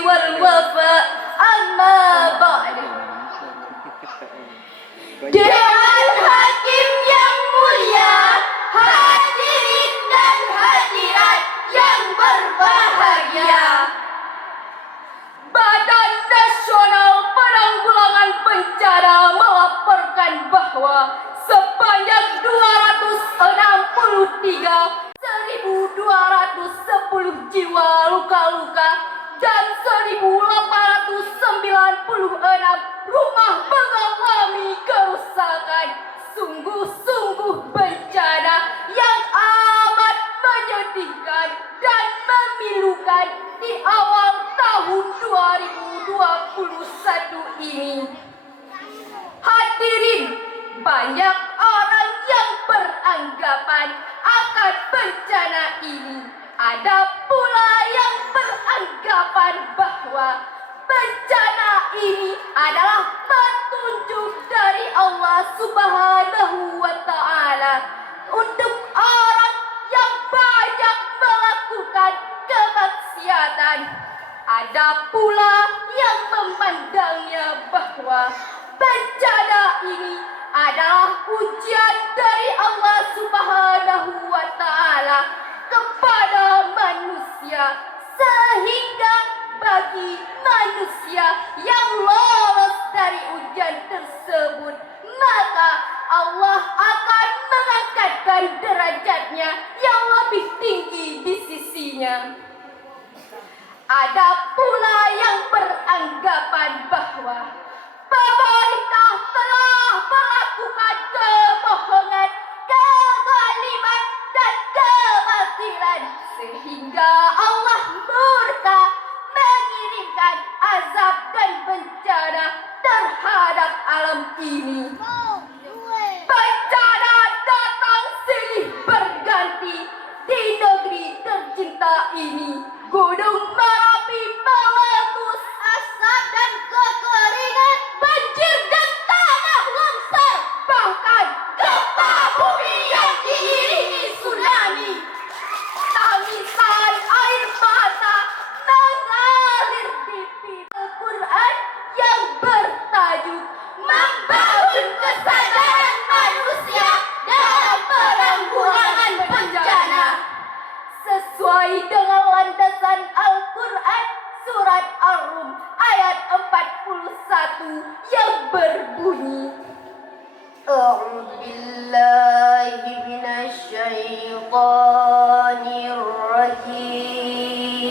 والوفاء أما بعد. Dewan Hakim yang mulia, hadirin dan hadirat yang berbahagia. Badan Nasional Penanggulangan Bencana melaporkan bahwa sebanyak 263.210 jiwa luka-luka dan 1.896 rumah mengalami kerusakan. Sungguh-sungguh bencana yang amat menyedihkan dan memilukan di awal tahun 2021 ini. Hadirin, banyak orang yang beranggapan akan bencana ini. Ada pula yang beranggapan bahwa bencana ini adalah petunjuk dari Allah Subhanahu wa Ta'ala untuk orang yang banyak melakukan kemaksiatan. Ada pula yang memandangnya bahwa bencana ini adalah ujian dari Allah Subhanahu wa Ta'ala kepada manusia, sehingga bagi manusia yang lolos dari ujian tersebut, maka Allah akan mengangkatkan derajatnya yang lebih tinggi di sisinya. Ada pula yang beranggapan bahwa pemerintah telah melakukan kebohongan, kezaliman, dan kebatilan, sehingga Allah murka mengirimkan azab dan bencana terhadap alam ini. Bencana datang silih berganti di negeri tercinta ini. Gunung Merapi meletus, asap dan kekeringan, banjir dan tanah longsor, bahkan gempa bumi yang diiringi tsunami. Tangisan air mata mengalir di pipi Al-Quran yang bertajuk membangun kesadaran manusia dalam penanggulangan bencana. Sesuai dengan landasan Al-Quran surat Ar-Rum ayat 41 yang berbunyi, A'udzu billahi minasy syaithanir rajim.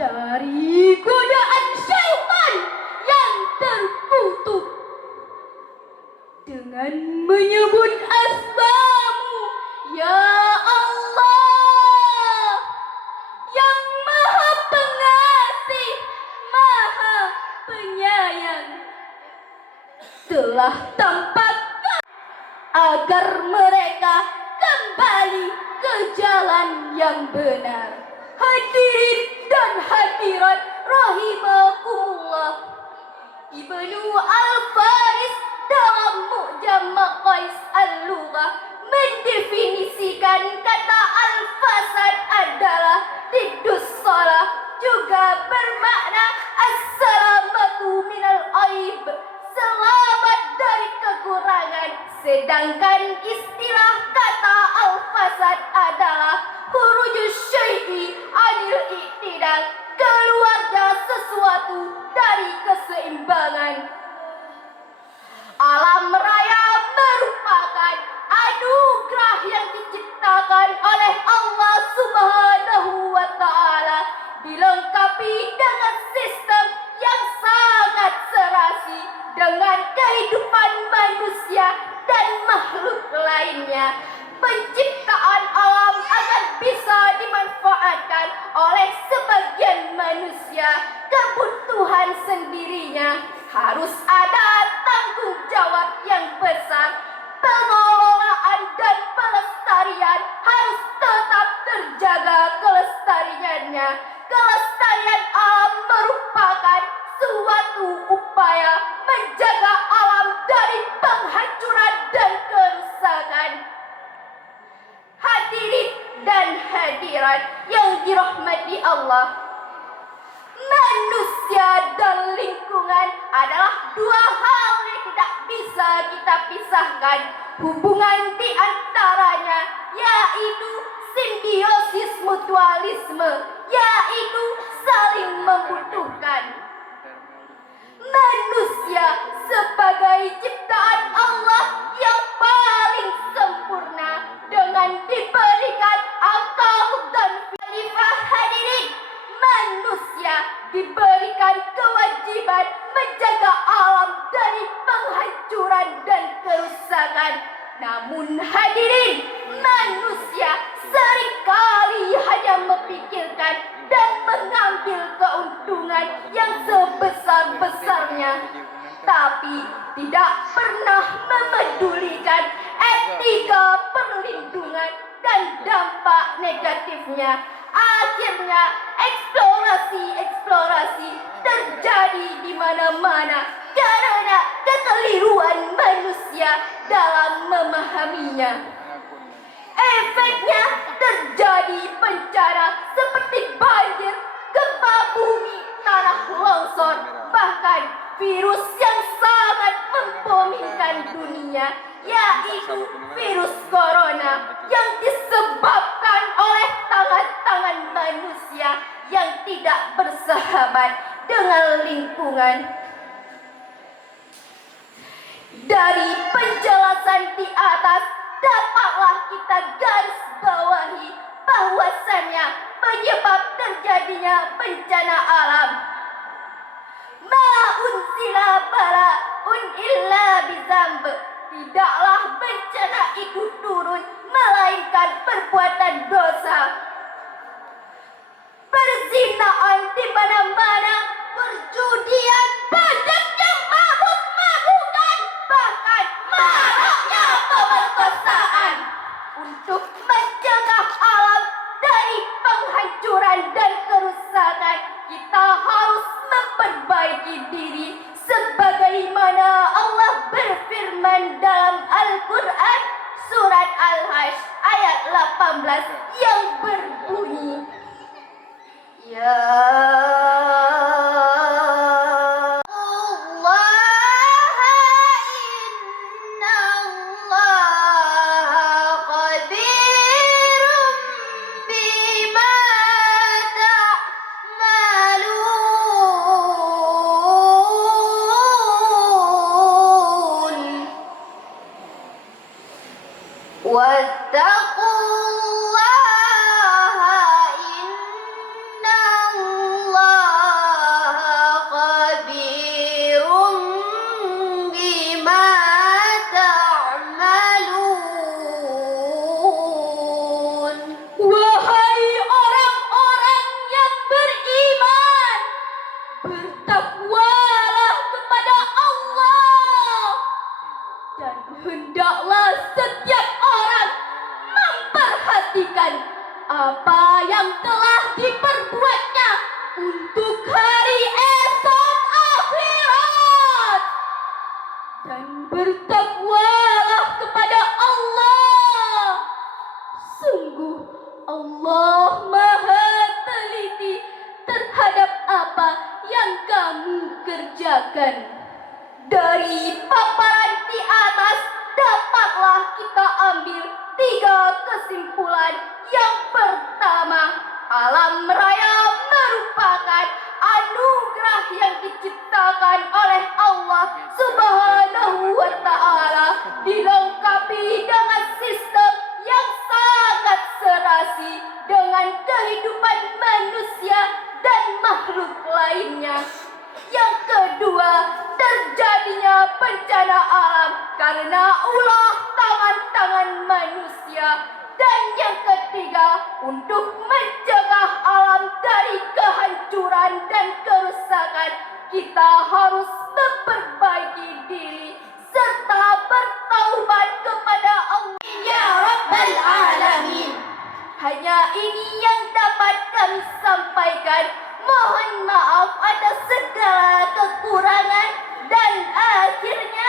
Dari godaan syaitan yang terkutuk, dengan menyebut asma-Mu, ya Allah, yang Maha Pengasih, Maha Penyayang, telah tampakkan agar mereka kembali ke jalan yang benar. Hadirin dan hadirat rahimakumullah, Ibnu Al-Faris dalam Mu'jam Maqais Al-Lughah mendefinisikan kata al-fasad adalah diddus shalah juga bermakna as-salamatu minal aib, selamat dari kekurangan. Sedangkan istilah kata al-fasad adalah khurujus syai'i anil i'tidal, keluarnya sesuatu dari keseimbangan. Alam raya merupakan anugerah yang diciptakan oleh Allah Subhanahu wa Ta'ala, dilengkapi dengan sistem yang sangat serasi dengan kehidupan manusia dan makhluk lainnya. Penciptaan alam agar bisa dimanfaatkan oleh sebagian manusia, kebutuhan sendirinya harus ada tanggung jawab yang besar. Pengelolaan dan pelestarian harus tetap terjaga kelestariannya. Kelestarian alam merupakan suatu upaya menjaga alam dari penghancuran dan kerusakan. Hadirin dan hadirat yang dirahmati Allah, manusia dan lingkungan adalah dua hal yang tidak bisa kita pisahkan. Hubungan di antaranya yaitu simbiosis mutualisme, yaitu saling membutuhkan. Manusia sebagai ciptaan Allah yang paling sempurna dengan diberikan akal dan khalifah. Hadirin, manusia diberikan kewajiban menjaga alam dari penghancuran dan kerusakan. Namun hadirin, manusia seringkali hanya memikirkan dan mengambil keuntungan yang sebesar-besarnya, tapi tidak pernah memedulikan etika perlindungan dan dampak negatifnya. Akhirnya eksplorasi terjadi di mana-mana karena kekeliruan manusia dalam memahaminya. Efeknya terjadi bencana seperti banjir, gempa bumi, tanah longsor, bahkan virus yang sangat membohongkan dunia, yaitu virus corona yang disebabkan oleh tangan-tangan manusia yang tidak bersahabat dengan lingkungan. Dari penjelasan di atas dapatlah kita garis bawahi bahwasannya penyebab terjadinya bencana alam ma unsila bala'un illa bizamb, tidaklah bencana itu turun melainkan perbuatan dosa. Perzinaan di mana-mana, perjudian, banyaknya mabuk-mabukan, bahkan maraknya pemerkosaan. Untuk mencegah alam dari penghancuran dan kerusakan, kita harus memperbaiki diri sebagaimana Allah berfirman dalam Al-Quran surat Al-Hajj ayat 18 yang berbunyi, ya apa yang telah diperbuatnya untuk hari esok akhirat, dan bertakwalah kepada Allah. Sungguh Allah Maha Teliti terhadap karuniakan. Dari paparan di atas dapatlah kita ambil 3 kesimpulan. Yang pertama, alam raya merupakan anugerah yang diciptakan oleh Allah Subhanahu wa Ta'ala, dilengkapi dengan sistem yang sangat serasi dengan kehidupan manusia dan makhluk lainnya. Yang kedua, terjadinya bencana alam karena ulah tangan-tangan manusia. Dan yang ketiga, untuk mencegah alam dari kehancuran dan kerusakan, kita harus memperbaiki diri serta bertaubat kepada Allah ya Rabbal Alamin. Hanya ini yang dapat kami sampaikan. Mohon maaf atas segala kekurangan dan akhirnya